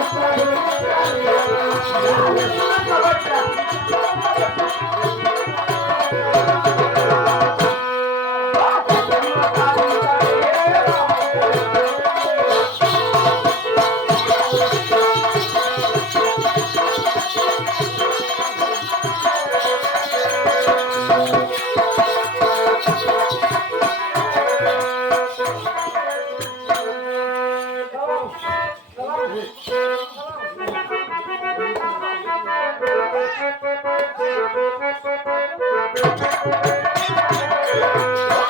Thank you.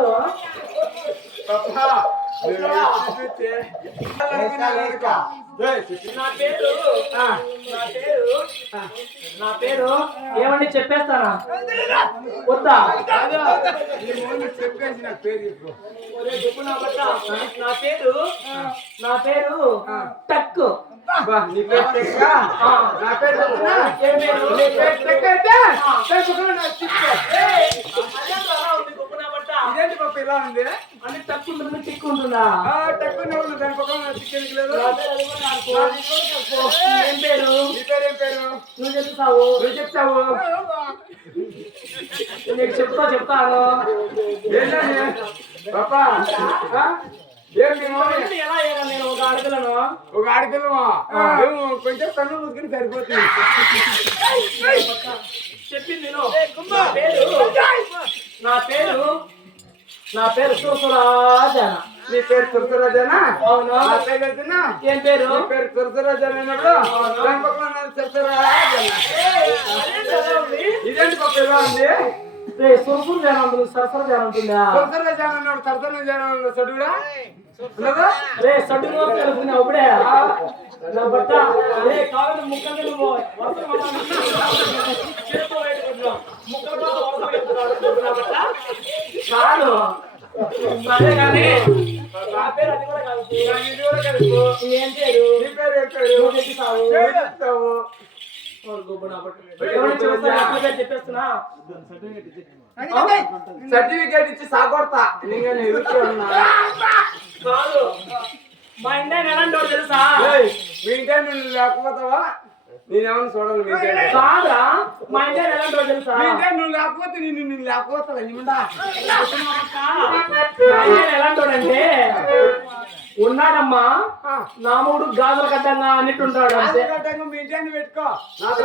చాలు నా పేరు నా పేరు నా పేరు ఏమండి చెప్పేస్తానా వద్దా? చెప్పేసి నా పేరు చెప్పు. నా నా పేరు నా పేరు అబ్బా, నీ టెక్క? పేరు? నీ పేరు టెక్క అయితే, ఇదేంటి పాప ఇలా ఉంది? అంటే టక్కు ఉంటుంది? టిక్కు ఉంటుందా? ఆ, టక్కునే ఉంది, దాని పక్కన ఎందుకు లేదు? ఏం పేరు? నీ పేరు ఏం పేరు? నువ్వు చెప్తావు? నువ్వు చెప్తావు? నీకు చెప్తా చెప్తాను. ఏంటండి? పాప ఒక ఆడపిల్లను? ఒక ఆడపిల్లమా? మేము కొంచెం కన్ను మూసుకుని సరిపోతుంది. చెప్పింది నేను నా పేరు నా పేరు నా పేరు సుసురాజన. నీ పేరు తులసరాజనా అవును. నా పేరు చెప్తున్నా ఏం పేరు? నీ పేరు తులసరాజన్ అయినప్పుడు అలా ఉంది? ఇదేంటి పాప ఇలా ఉంది రే సురసురు జనం ఉంటుంది సరసర జనం ఉంటుందా తరతన జనం చదువుడా ఉన్నదా? రే సడ్డు నోరు తెలుపుకున్నా అప్పుడే నా బట్ట. రే కావాలి ముక్కలు నువ్వు వరుస చేతితో పెట్టుకుంటున్నావు ముక్కలు కూడా వరుస పెట్టుకున్నావు నా బట్ట కాదు సరే కానీ నా పేరు అది కూడా కాదు. నా ఇది కూడా కలుపు. ఏం పేరు? నీ పేరు ఏం పేరు? నువ్వు చెప్తావు ఏం చెప్తావు? గొప్ప నా బట్ట ఎవరు చెప్తారు అట్లా చెప్పేస్తున్నా. సర్టిఫికేట్ ఇచ్చి సాగొడతా. మా ఇండియా తెలుసా? ఇంటే నువ్వు లేకపోతావా? నేనేమన్నా చూడాలి మీ ఇంటే కాదా మా ఎలాంటి వాడు తెలుసా మీ ఇంటే నువ్వు లేకపోతే నేను నేను లేకపోతా ఏముందా ఎలాంటోడంటే ఉన్నాడమ్మా నా మూడు గాజుల కట్టంగా అన్నిట్టు ఉంటాడు అంతే. మీ ఇంటే పెట్టుకో. నాతో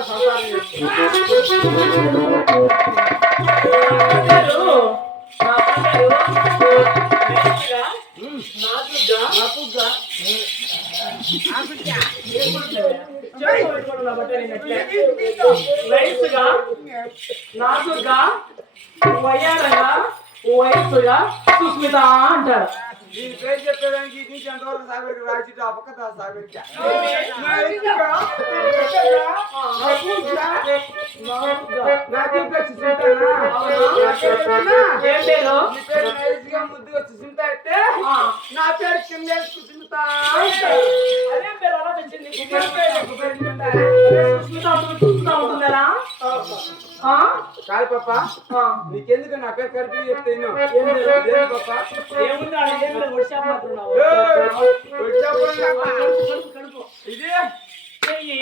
నాకుగా చేతితో పెట్టుకోండి నా బట్టలు నేను అట్లే. నైస్గా, నాజుగ్గా, వయ్యారంగా వయస్సుగా సుస్మిత అంటారు దీని పేరు చెప్పేదానికి ఇది నుంచి ఎంతవరకు సాగరికి రాసి ఆ పక్క దా సాగరికి ఏం పేరు నీ పేరు నైస్గా ముద్దుగా సుసింత అయితే ఆ. నా పేరు కింద సుసింత అదే పేరు అలా తెచ్చింది పాప. ఇది. ఇది?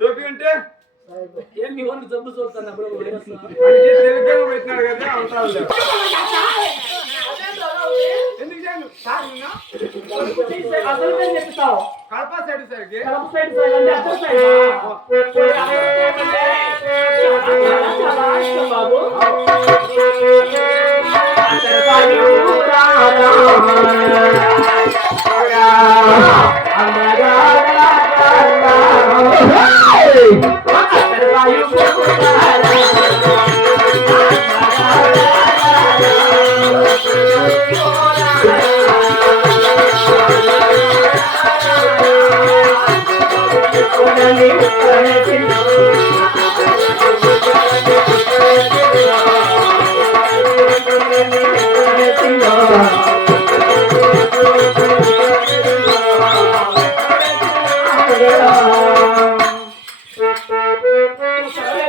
టోపీ ఉంటే? జబ్బు చూస్తాను అప్పుడు పెట్టినాడు కదా అంటారు ఎందుకు అసలు కడప సైడ్ సైడ్కి కడప సైడ్ సైడ్ అంటే అక్కడ సైడ్ బాబు నీకు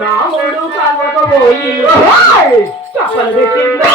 రాముడు కాకపోయి కప్పలు పెట్టిందా